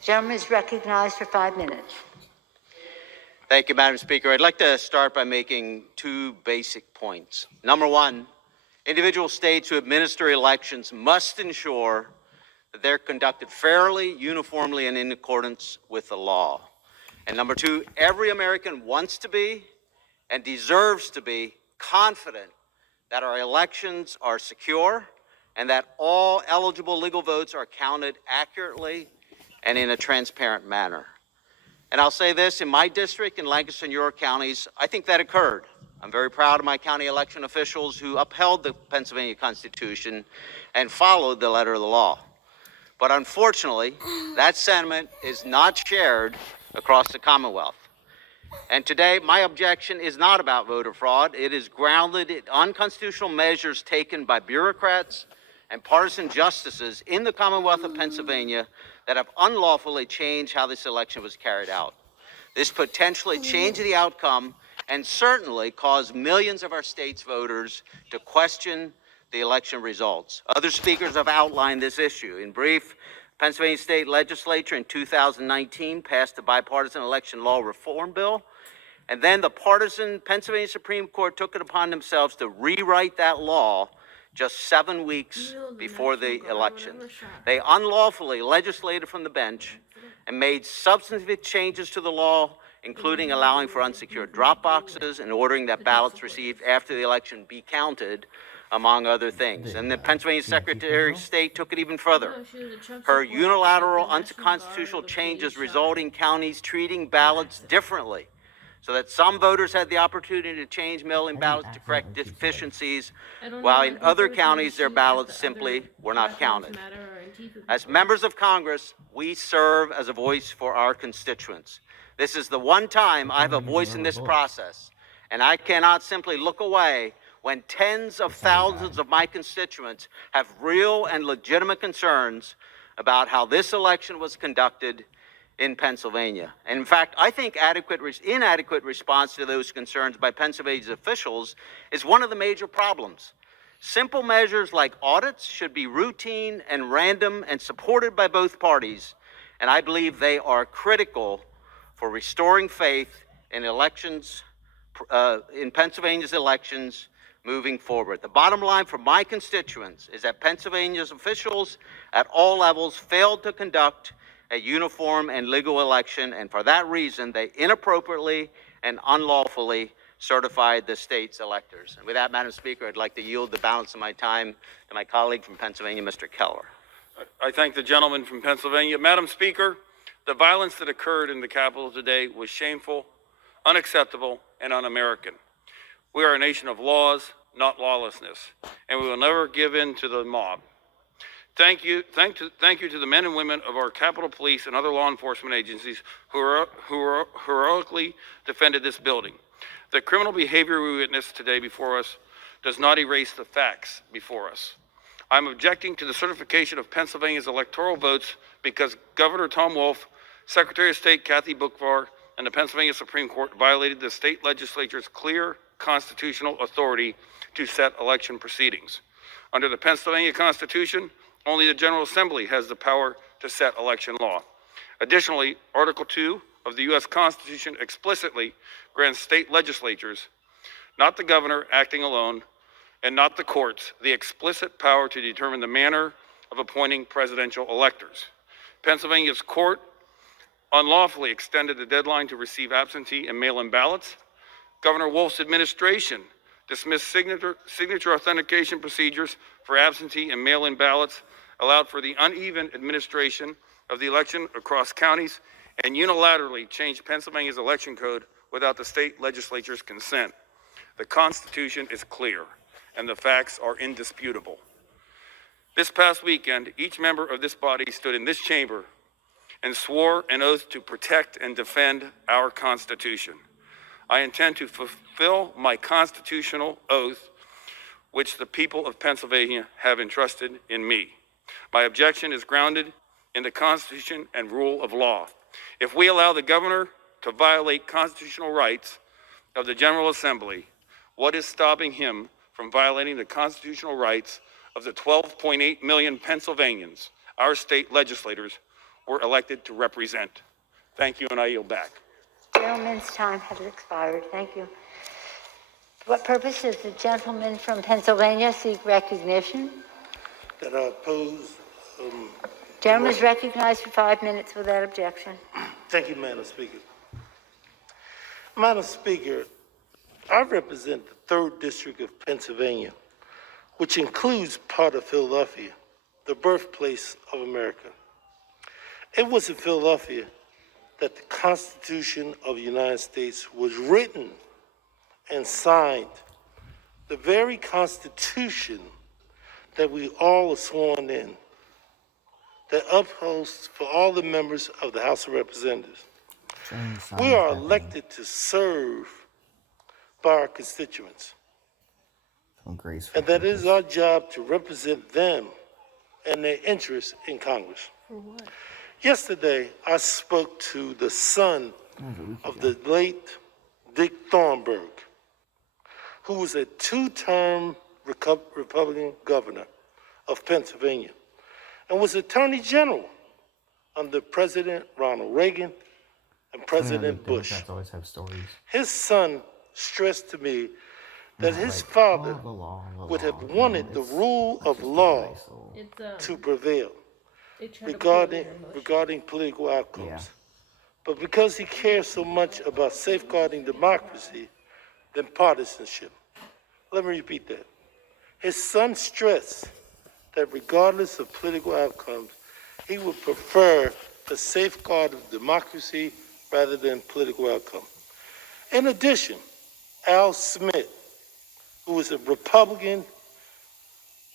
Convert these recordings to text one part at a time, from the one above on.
Gentleman is recognized for 5 minutes. Thank you, Madam Speaker. I'd like to start by making two basic points. Number one, individual states who administer elections must ensure that they're conducted fairly, uniformly, and in accordance with the law. And number two, every American wants to be and deserves to be confident that our elections are secure and that all eligible legal votes are counted accurately and in a transparent manner. And I'll say this, in my district, in Lancaster and York counties, I think that occurred. I'm very proud of my county election officials who upheld the Pennsylvania Constitution and followed the letter of the law. But unfortunately, that sentiment is not shared across the Commonwealth. And today, my objection is not about voter fraud. It is grounded in unconstitutional measures taken by bureaucrats and partisan justices in the Commonwealth of Pennsylvania that have unlawfully changed how this election was carried out. This potentially changed the outcome and certainly caused millions of our state's voters to question the election results. Other speakers have outlined this issue. In brief, Pennsylvania State Legislature in 2019 passed a bipartisan election law reform bill, and then the partisan Pennsylvania Supreme Court took it upon themselves to rewrite that law just 7 weeks before the election. They unlawfully legislated from the bench and made substantive changes to the law, including allowing for unsecured drop boxes and ordering that ballots received after the election be counted, among other things. And the Pennsylvania Secretary of State took it even further. Her unilateral unconstitutional changes resulting in counties treating ballots differently, so that some voters had the opportunity to change mail-in ballots to correct deficiencies, while in other counties their ballots simply were not counted. As members of Congress, we serve as a voice for our constituents. This is the one time I have a voice in this process, and I cannot simply look away when tens of thousands of my constituents have real and legitimate concerns about how this election was conducted in Pennsylvania. And in fact, I think inadequate response to those concerns by Pennsylvania's officials is one of the major problems. Simple measures like audits should be routine and random and supported by both parties, and I believe they are critical for restoring faith in elections, in Pennsylvania's elections moving forward. The bottom line for my constituents is that Pennsylvania's officials at all levels failed to conduct a uniform and legal election, and for that reason, they inappropriately and unlawfully certified the state's electors. And with that, Madam Speaker, I'd like to yield the balance of my time to my colleague from Pennsylvania, Mr. Keller. I thank the gentleman from Pennsylvania. Madam Speaker, the violence that occurred in the Capitol today was shameful, unacceptable, and un-American. We are a nation of laws, not lawlessness, and we will never give in to the mob. Thank you to the men and women of our Capitol Police and other law enforcement agencies who heroically defended this building. The criminal behavior we witnessed today before us does not erase the facts before us. I'm objecting to the certification of Pennsylvania's electoral votes because Governor Tom Wolf, Secretary of State Kathy Boockvar, and the Pennsylvania Supreme Court violated the state legislature's clear constitutional authority to set election proceedings. Under the Pennsylvania Constitution, only the General Assembly has the power to set election law. Additionally, Article 2 of the U.S. Constitution explicitly grants state legislatures, not the governor acting alone, and not the courts, the explicit power to determine the manner of appointing presidential electors. Pennsylvania's court unlawfully extended the deadline to receive absentee and mail-in ballots. Governor Wolf's administration dismissed signature authentication procedures for absentee and mail-in ballots, allowed for the uneven administration of the election across counties, and unilaterally changed Pennsylvania's election code without the state legislature's consent. The Constitution is clear, and the facts are indisputable. This past weekend, each member of this body stood in this chamber and swore an oath to protect and defend our Constitution. I intend to fulfill my constitutional oath, which the people of Pennsylvania have entrusted in me. My objection is grounded in the Constitution and rule of law. If we allow the governor to violate constitutional rights of the General Assembly, what is stopping him from violating the constitutional rights of the 12.8 million Pennsylvanians, our state legislators, were elected to represent. Thank you, and I yield back. Gentleman's time has expired. Thank you. For what purpose does the gentleman from Pennsylvania seek recognition? That I oppose. Gentleman is recognized for 5 minutes without objection. Thank you, Madam Speaker. Madam Speaker, I represent the 3rd District of Pennsylvania, which includes part of Philadelphia, the birthplace of America. It was in Philadelphia that the Constitution of the United States was written and signed, the very Constitution that we all are sworn in, that upholds for all the members of the House of Representatives. We are elected to serve by our constituents, and that it is our job to represent them and their interests in Congress. Yesterday, I spoke to the son of the late Dick Thornburgh, who was a 2-term Republican governor of Pennsylvania and was Attorney General under President Ronald Reagan and President Bush. Democrats always have stories. His son stressed to me that his father would have wanted the rule of law to prevail regarding political outcomes. Yeah. But because he cares so much about safeguarding democracy than partisanship. Let me repeat that. His son stressed that regardless of political outcomes, he would prefer the safeguard of democracy rather than political outcome. In addition, Al Smith, who is a Republican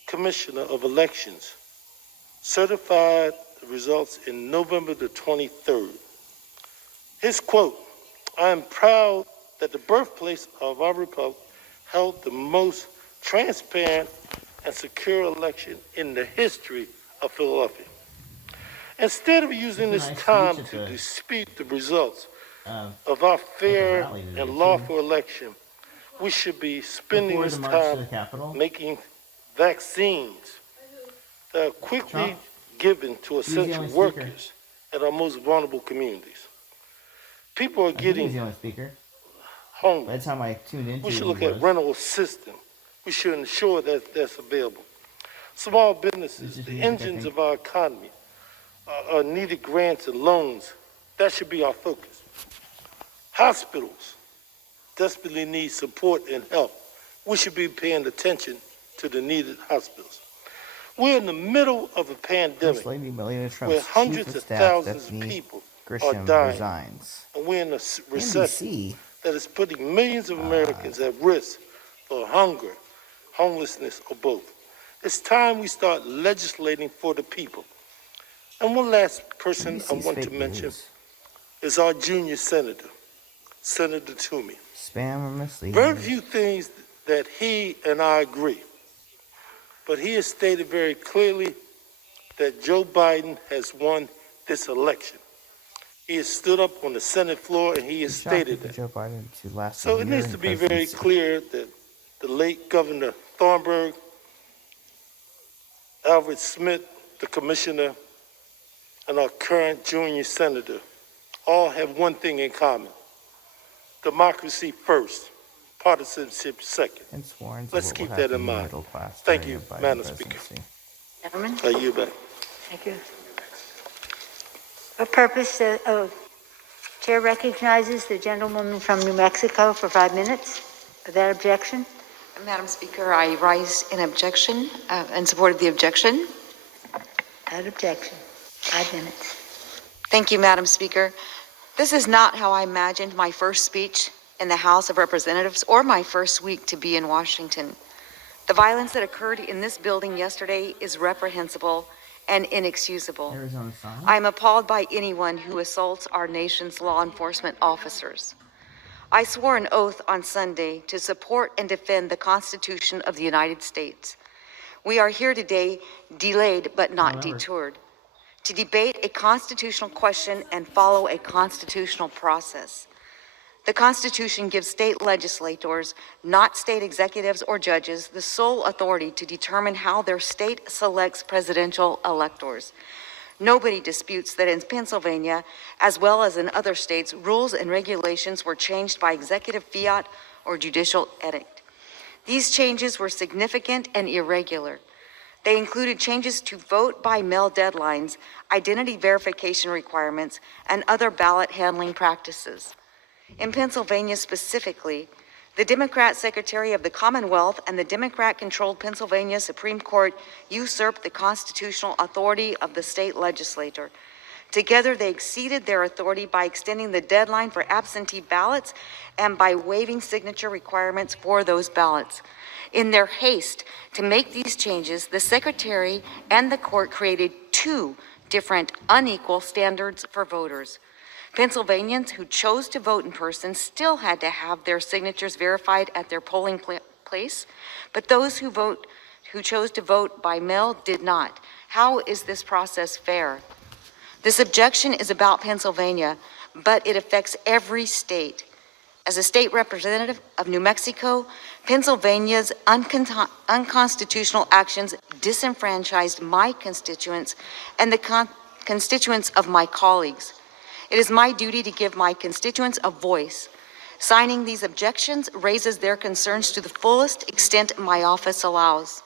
commissioner of elections, certified the results in November the 23rd. His quote, "I am proud that the birthplace of our republic held the most transparent and secure election in the history of Philadelphia." Instead of using this time to dispute the results of our fair and lawful election, we should be spending this time making vaccines that are quickly given to essential workers at our most vulnerable communities. People are getting hungry. By the time I tuned into We should look at rental assistance. We should ensure that that's available. Small businesses, the engines of our economy, are needed grants and loans. That should be our focus. Hospitals desperately need support and help. We should be paying attention to the needed hospitals. We're in the middle of a pandemic where hundreds of thousands of people are dying, and we're in a recession that is putting millions of Americans at risk for hunger, homelessness, or both. It's time we start legislating for the people. And one last person I want to mention is our junior senator, Senator Toomey. Spam or misleading. Very few things that he and I agree, but he has stated very clearly that Joe Biden has won this election. He has stood up on the Senate floor and he has stated that. Joe Biden to last So it needs to be very clear that the late Governor Thornburgh, Alfred Smith, the commissioner, and our current junior senator all have one thing in common: democracy first, partisanship second. Let's keep that in mind. Thank you, Madam Speaker. Gentlemen, I yield back. thank you. For purpose, Chair recognizes the gentlewoman from New Mexico for 5 minutes. Without objection. Madam Speaker, I rise in objection, in support of the objection. Without objection. 5 minutes. Thank you, Madam Speaker. This is not how I imagined my first speech in the House of Representatives or my first week to be in Washington. The violence that occurred in this building yesterday is reprehensible and inexcusable. I am appalled by anyone who assaults our nation's law enforcement officers. I swore an oath on Sunday to support and defend the Constitution of the United States. We are here today, delayed but not detoured, to debate a constitutional question and follow a constitutional process. The Constitution gives state legislators, not state executives or judges, the sole authority to determine how their state selects presidential electors. Nobody disputes that in Pennsylvania, as well as in other states, rules and regulations were changed by executive fiat or judicial edict. These changes were significant and irregular. They included changes to vote by mail deadlines, identity verification requirements, and other ballot handling practices. In Pennsylvania specifically, the Democrat Secretary of the Commonwealth and the Democrat-controlled Pennsylvania Supreme Court usurped the constitutional authority of the state legislature. Together, they exceeded their authority by extending the deadline for absentee ballots and by waiving signature requirements for those ballots. In their haste to make these changes, the Secretary and the court created two different unequal standards for voters. Pennsylvanians who chose to vote in person still had to have their signatures verified at their polling place, but those who chose to vote by mail did not. How is this process fair? This objection is about Pennsylvania, but it affects every state. As a state representative of New Mexico, Pennsylvania's unconstitutional actions disenfranchised my constituents and the constituents of my colleagues. It is my duty to give my constituents a voice. Signing these objections raises their concerns to the fullest extent my office allows.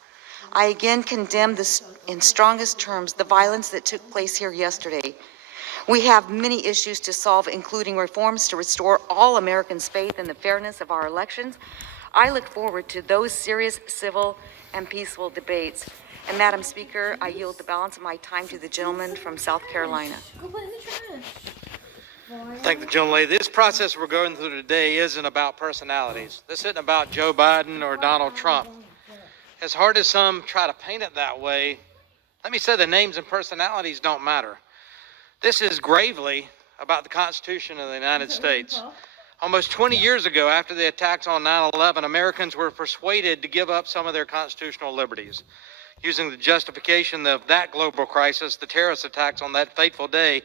I again condemn this in strongest terms the violence that took place here yesterday. We have many issues to solve, including reforms to restore all Americans' faith in the fairness of our elections. I look forward to those serious, civil, and peaceful debates. And Madam Speaker, I yield the balance of my time to the gentleman from South Carolina. Thank the gentlelady. This process we're going through today isn't about personalities. This isn't about Joe Biden or Donald Trump. As hard as some try to paint it that way, let me say the names and personalities don't matter. This is gravely about the Constitution of the United States. Almost 20 years ago, after the attacks on 9/11, Americans were persuaded to give up some of their constitutional liberties. Using the justification of that global crisis, the terrorist attacks on that fateful day,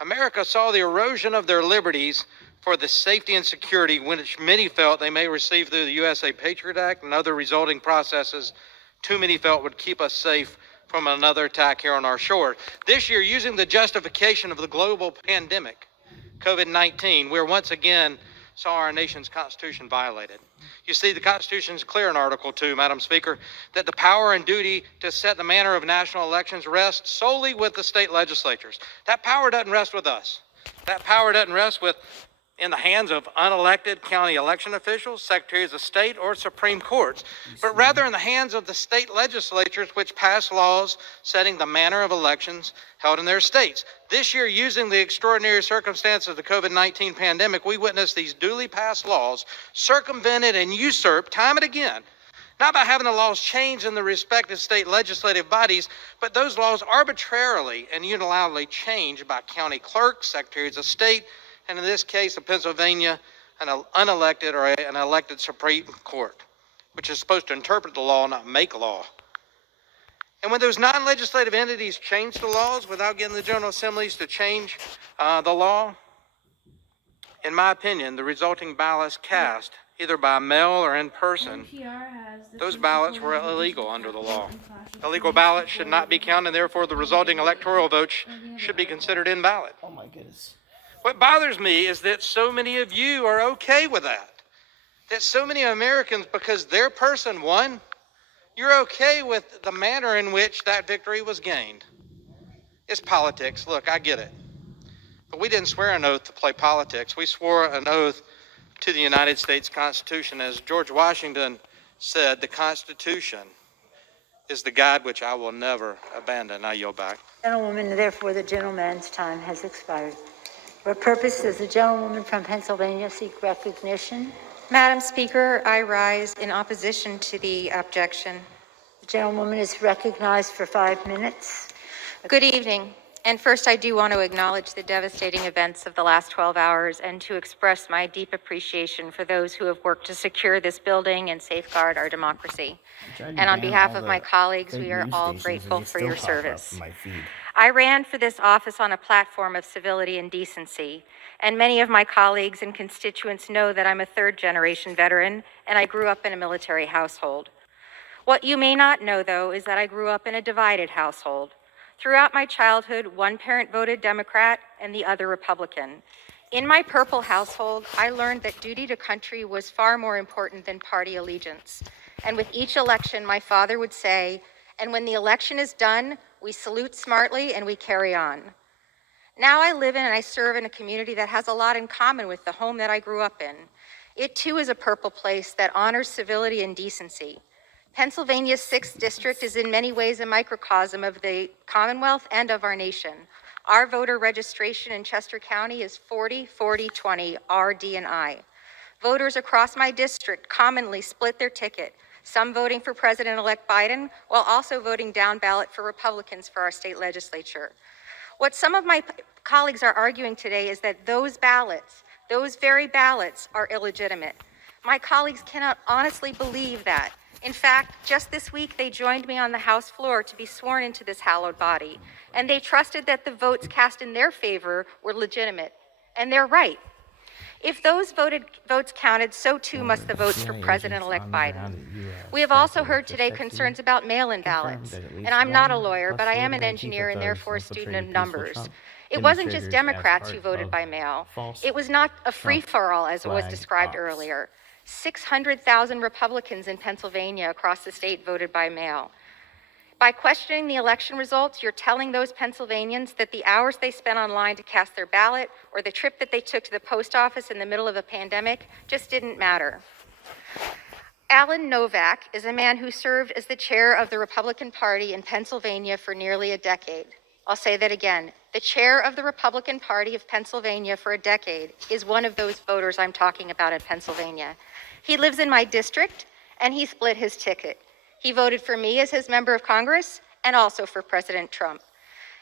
America saw the erosion of their liberties for the safety and security which many felt they may receive through the USA Patriot Act and other resulting processes too many felt would keep us safe from another attack here on our shore. This year, using the justification of the global pandemic, COVID-19, we're once again saw our nation's Constitution violated. You see, the Constitution is clear in Article 2, Madam Speaker, that the power and duty to set the manner of national elections rests solely with the state legislatures. That power doesn't rest with us. That power doesn't rest in the hands of unelected county election officials, secretaries of state, or Supreme Courts, but rather in the hands of the state legislatures which pass laws setting the manner of elections held in their states. This year, using the extraordinary circumstances of the COVID-19 pandemic, we witnessed these duly passed laws circumvented and usurped time and again, not by having the laws changed in the respective state legislative bodies, but those laws arbitrarily and unilaterally changed by county clerks, secretaries of state, and in this case of Pennsylvania, an unelected or an elected Supreme Court, which is supposed to interpret the law, not make law. And when those non-legislative entities change the laws without getting the General Assemblies to change the law, in my opinion, the resulting ballots cast, either by mail or in person, those ballots were illegal under the law. Illegal ballots should not be counted, and therefore the resulting electoral votes should be considered invalid. Oh my goodness. What bothers me is that so many of you are okay with that. That so many Americans, because their person won, you're okay with the manner in which that victory was gained. It's politics. Look, I get it. But we didn't swear an oath to play politics. We swore an oath to the United States Constitution. As George Washington said, the Constitution is the guide which I will never abandon. I yield back. Gentlewoman, therefore the gentleman's time has expired. For purpose does the gentlewoman from Pennsylvania seek recognition? Madam Speaker, I rise in opposition to the objection. The gentlewoman is recognized for 5 minutes. Good evening. And first, I do want to acknowledge the devastating events of the last 12 hours and to express my deep appreciation for those who have worked to secure this building and safeguard our democracy. And on behalf of my colleagues, we are all grateful for your service. I ran for this office on a platform of civility and decency, and many of my colleagues and constituents know that I'm a third-generation veteran, and I grew up in a military household. What you may not know, though, is that I grew up in a divided household. Throughout my childhood, one parent voted Democrat and the other Republican. In my purple household, I learned that duty to country was far more important than party allegiance. And with each election, my father would say, "And when the election is done, we salute smartly and we carry on." Now I live in and I serve in a community that has a lot in common with the home that I grew up in. It too is a purple place that honors civility and decency. Pennsylvania's 6th district is in many ways a microcosm of the Commonwealth and of our nation. Our voter registration in Chester County is 40-40-20, R, D, and I. Voters across my district commonly split their ticket, some voting for President-elect Biden while also voting down ballot for Republicans for our state legislature. What some of my colleagues are arguing today is that those ballots, those very ballots, are illegitimate. My colleagues cannot honestly believe that. In fact, just this week, they joined me on the House floor to be sworn into this hallowed body, and they trusted that the votes cast in their favor were legitimate. And they're right. If those votes counted, so too must the votes for President-elect Biden. We have also heard today concerns about mail-in ballots. And I'm not a lawyer, but I am an engineer and therefore a student of numbers. It wasn't just Democrats who voted by mail. It was not a free-for-all, as it was described earlier. 600,000 Republicans in Pennsylvania across the state voted by mail. By questioning the election results, you're telling those Pennsylvanians that the hours they spent online to cast their ballot or the trip that they took to the post office in the middle of a pandemic just didn't matter. Alan Novak is a man who served as the chair of the Republican Party in Pennsylvania for nearly a decade. I'll say that again. The chair of the Republican Party of Pennsylvania for a decade is one of those voters I'm talking about in Pennsylvania. He lives in my district, and he split his ticket. He voted for me as his member of Congress and also for President Trump.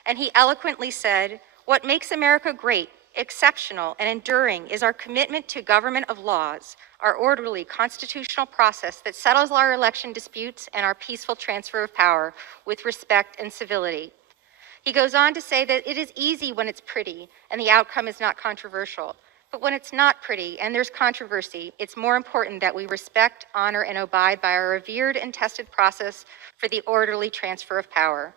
And he eloquently said, "What makes America great, exceptional, and enduring is our commitment to government of laws, our orderly constitutional process that settles our election disputes and our peaceful transfer of power with respect and civility." He goes on to say that it is easy when it's pretty and the outcome is not controversial. But when it's not pretty and there's controversy, it's more important that we respect, honor, and abide by our revered and tested process for the orderly transfer of power.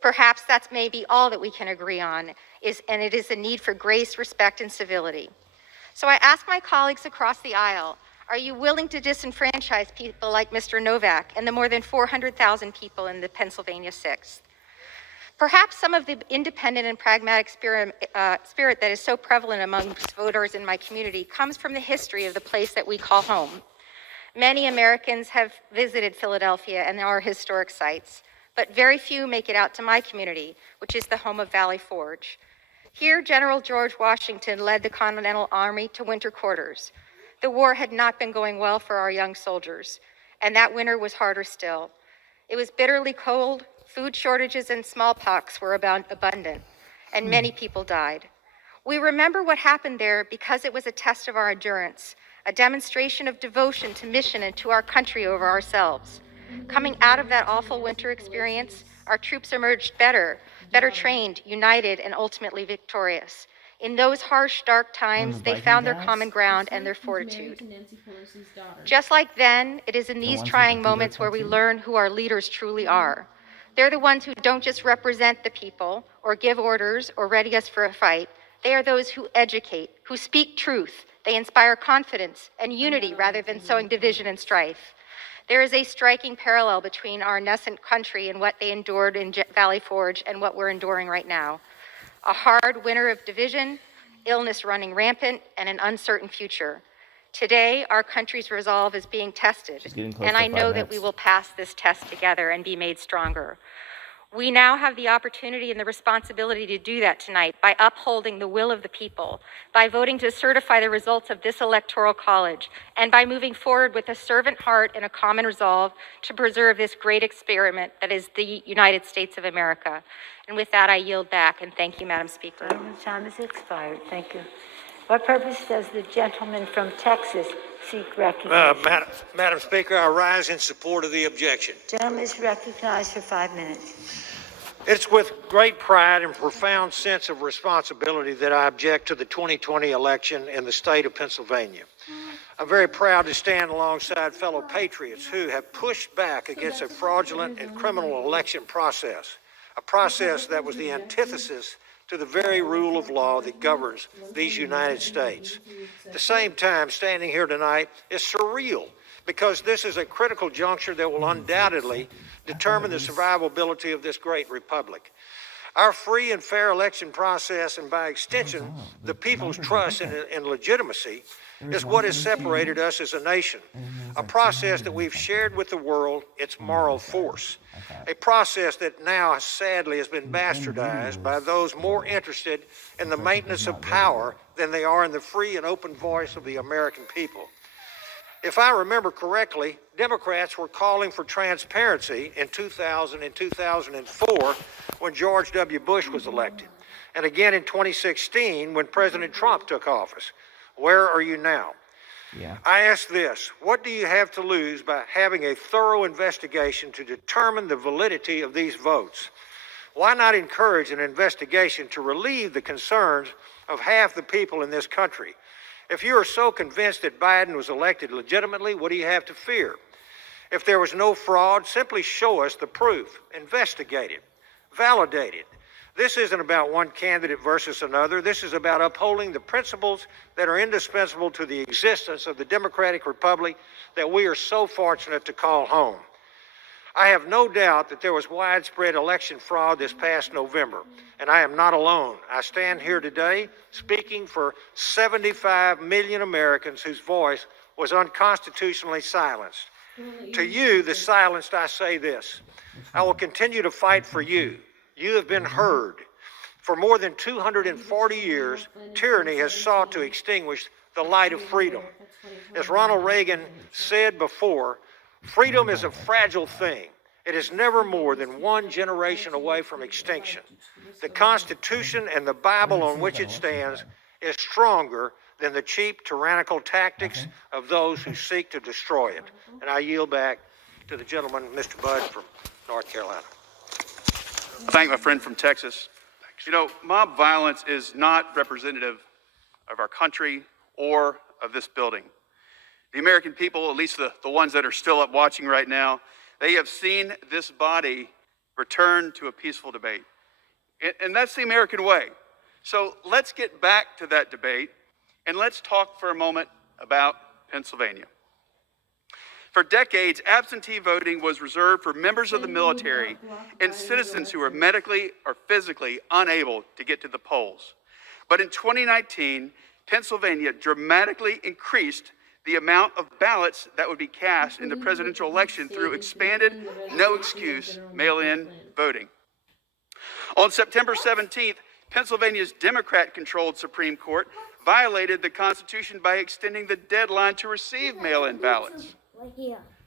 Perhaps that's maybe all that we can agree on, and it is the need for grace, respect, and civility. So I ask my colleagues across the aisle, are you willing to disenfranchise people like Mr. Novak and the more than 400,000 people in the Pennsylvania 6th? Perhaps some of the independent and pragmatic spirit that is so prevalent amongst voters in my community comes from the history of the place that we call home. Many Americans have visited Philadelphia and our historic sites, but very few make it out to my community, which is the home of Valley Forge. Here, General George Washington led the Continental Army to winter quarters. The war had not been going well for our young soldiers, and that winter was harder still. It was bitterly cold. Food shortages and smallpox were abundant, and many people died. We remember what happened there because it was a test of our endurance, a demonstration of devotion to mission and to our country over ourselves. Coming out of that awful winter experience, our troops emerged better trained, united, and ultimately victorious. In those harsh, dark times, they found their common ground and their fortitude. Just like then, it is in these trying moments where we learn who our leaders truly are. They're the ones who don't just represent the people or give orders or ready us for a fight. They are those who educate, who speak truth. They inspire confidence and unity rather than sowing division and strife. There is a striking parallel between our nascent country and what they endured in Valley Forge and what we're enduring right now. A hard winter of division, illness running rampant, and an uncertain future. Today, our country's resolve is being tested, and I know that we will pass this test together and be made stronger. We now have the opportunity and the responsibility to do that tonight by upholding the will of the people, by voting to certify the results of this electoral college, and by moving forward with a servant heart and a common resolve to preserve this great experiment that is the United States of America. And with that, I yield back, and thank you, Madam Speaker. Gentleman's time has expired. Thank you. What purpose does the gentleman from Texas seek recognition? Madam Speaker, I rise in support of the objection. Gentleman is recognized for 5 minutes. It's with great pride and profound sense of responsibility that I object to the 2020 election in the state of Pennsylvania. I'm very proud to stand alongside fellow patriots who have pushed back against a fraudulent and criminal election process. a process that was the antithesis to the very rule of law that governs these United States. At the same time, standing here tonight is surreal because this is a critical juncture that will undoubtedly determine the survivability of this great republic. Our free and fair election process, and by extension, the people's trust and legitimacy, is what has separated us as a nation. A process that we've shared with the world its moral force. A process that now, sadly, has been bastardized by those more interested in the maintenance of power than they are in the free and open voice of the American people. If I remember correctly, Democrats were calling for transparency in 2000 and 2004 when George W. Bush was elected, and again in 2016 when President Trump took office. Where are you now? Yeah. I ask this, what do you have to lose by having a thorough investigation to determine the validity of these votes? Why not encourage an investigation to relieve the concerns of half the people in this country? If you are so convinced that Biden was elected legitimately, what do you have to fear? If there was no fraud, simply show us the proof, investigate it, validate it. This isn't about one candidate versus another. This is about upholding the principles that are indispensable to the existence of the democratic republic that we are so fortunate to call home. I have no doubt that there was widespread election fraud this past November, and I am not alone. I stand here today speaking for 75 million Americans whose voice was unconstitutionally silenced. To you, the silenced, I say this. I will continue to fight for you. You have been heard. For more than 240 years, tyranny has sought to extinguish the light of freedom. As Ronald Reagan said before, freedom is a fragile thing. It is never more than one generation away from extinction. The Constitution and the Bible on which it stands is stronger than the cheap, tyrannical tactics of those who seek to destroy it. And I yield back to the gentleman, Mr. Budd from North Carolina. Thank my friend from Texas. You know, mob violence is not representative of our country or of this building. The American people, at least the ones that are still up watching right now, they have seen this body return to a peaceful debate. And that's the American way. So let's get back to that debate and let's talk for a moment about Pennsylvania. For decades, absentee voting was reserved for members of the military and citizens who were medically or physically unable to get to the polls. But in 2019, Pennsylvania dramatically increased the amount of ballots that would be cast in the presidential election through expanded, no-excuse mail-in voting. On September 17th, Pennsylvania's Democrat-controlled Supreme Court violated the Constitution by extending the deadline to receive mail-in ballots.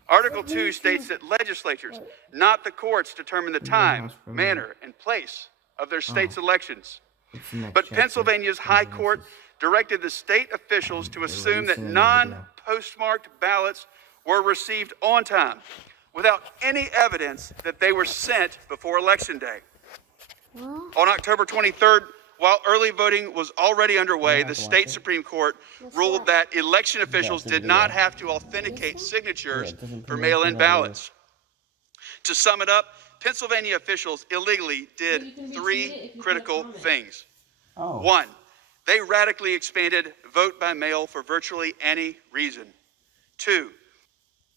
Article 2 states that legislatures, not the courts, determine the time, manner, and place of their state's elections. But Pennsylvania's High Court directed the state officials to assume that non-postmarked ballots were received on time without any evidence that they were sent before Election Day. On October 23rd, while early voting was already underway, the state Supreme Court ruled that election officials did not have to authenticate signatures for mail-in ballots. To sum it up, Pennsylvania officials illegally did three critical things. One, they radically expanded vote by mail for virtually any reason. Two,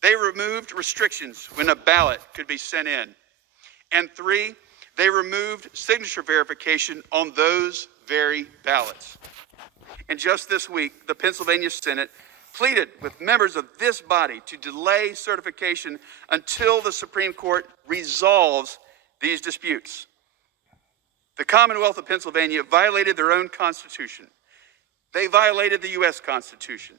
they removed restrictions when a ballot could be sent in. And three, they removed signature verification on those very ballots. And just this week, the Pennsylvania Senate pleaded with members of this body to delay certification until the Supreme Court resolves these disputes. The Commonwealth of Pennsylvania violated their own Constitution. They violated the U.S. Constitution.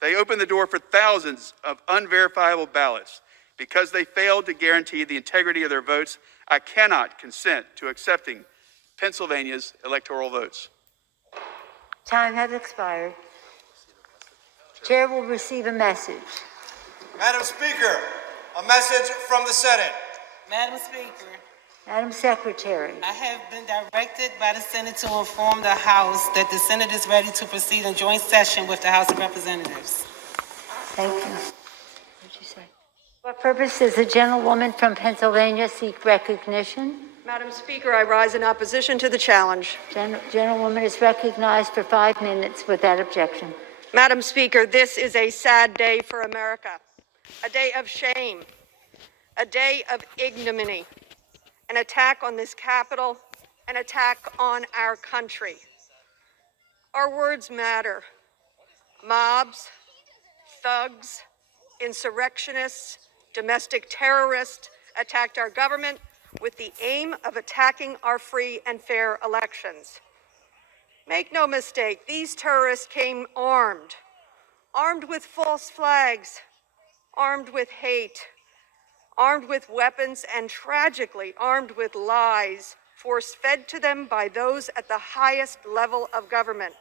They opened the door for thousands of unverifiable ballots. Because they failed to guarantee the integrity of their votes, I cannot consent to accepting Pennsylvania's electoral votes. Time has expired. Chair will receive a message. Madam Speaker, a message from the Senate. Madam Speaker, Madam Secretary. I have been directed by the Senate to inform the House that the Senate is ready to proceed in joint session with the House of Representatives. Thank you. What'd you say? What purpose does the gentlewoman from Pennsylvania seek recognition? Madam Speaker, I rise in opposition to the challenge. Gentlewoman is recognized for 5 minutes without objection. Madam Speaker, this is a sad day for America, a day of shame, a day of ignominy, an attack on this Capitol, an attack on our country. Our words matter. Mobs, thugs, insurrectionists, domestic terrorists attacked our government with the aim of attacking our free and fair elections. Make no mistake, these terrorists came armed with false flags, armed with hate, armed with weapons, and tragically armed with lies force-fed to them by those at the highest level of government,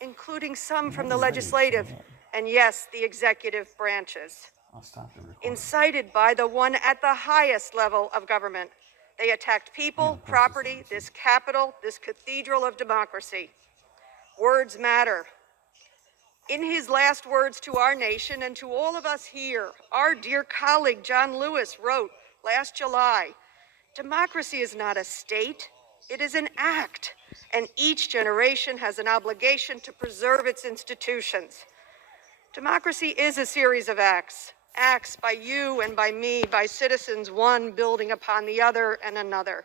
including some from the legislative and, yes, the executive branches. I'll stop the recording. Incited by the one at the highest level of government. They attacked people, property, this Capitol, this cathedral of democracy. Words matter. In his last words to our nation and to all of us here, our dear colleague John Lewis wrote last July, democracy is not a state, it is an act, and each generation has an obligation to preserve its institutions. Democracy is a series of acts by you and by me, by citizens, one building upon the other and another.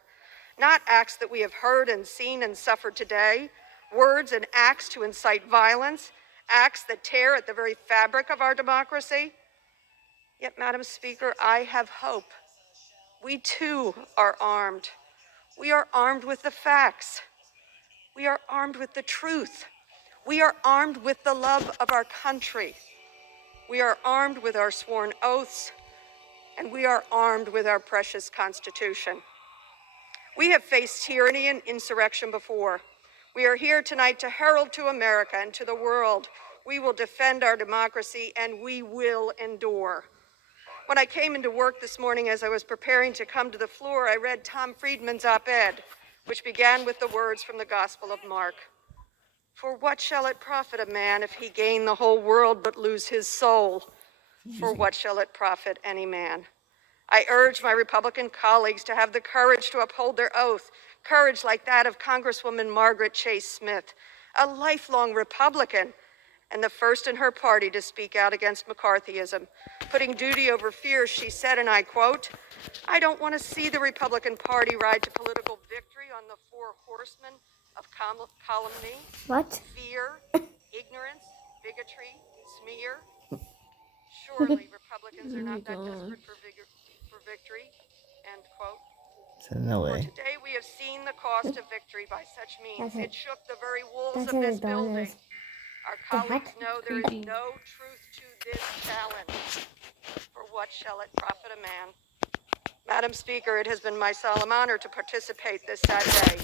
Not acts that we have heard and seen and suffered today, words and acts to incite violence, acts that tear at the very fabric of our democracy. Yet, Madam Speaker, I have hope. We too are armed. We are armed with the facts. We are armed with the truth. We are armed with the love of our country. We are armed with our sworn oaths, and we are armed with our precious Constitution. We have faced tyranny and insurrection before. We are here tonight to herald to America and to the world. We will defend our democracy, and we will endure. When I came into work this morning as I was preparing to come to the floor, I read Tom Friedman's op-ed, which began with the words from the Gospel of Mark. For what shall it profit a man if he gain the whole world but lose his soul? For what shall it profit any man? I urge my Republican colleagues to have the courage to uphold their oath, courage like that of Congresswoman Margaret Chase Smith, a lifelong Republican and the first in her party to speak out against McCarthyism. Putting duty over fear, she said, and I quote, I don't want to see the Republican Party ride to political victory on the 4 horsemen of calumny, fear, ignorance, bigotry, smear. Surely Republicans are not that desperate for victory, end quote. So no For way. today we have seen the cost of victory by such means. It shook the very walls of this building. Our colleagues know there is no truth to this challenge. For what shall it profit a man? Madam Speaker, it has been my solemn honor to participate this sad day.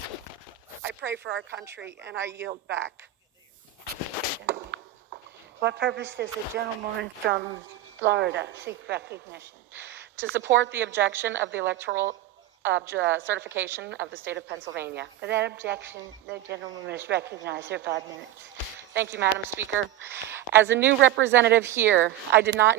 I pray for our country, and I yield back. What purpose does the gentlewoman from Florida seek recognition? To support the objection of the electoral certification of the state of Pennsylvania. Without objection, the gentlewoman is recognized for 5 minutes. Thank you, Madam Speaker. As a new representative here, I did not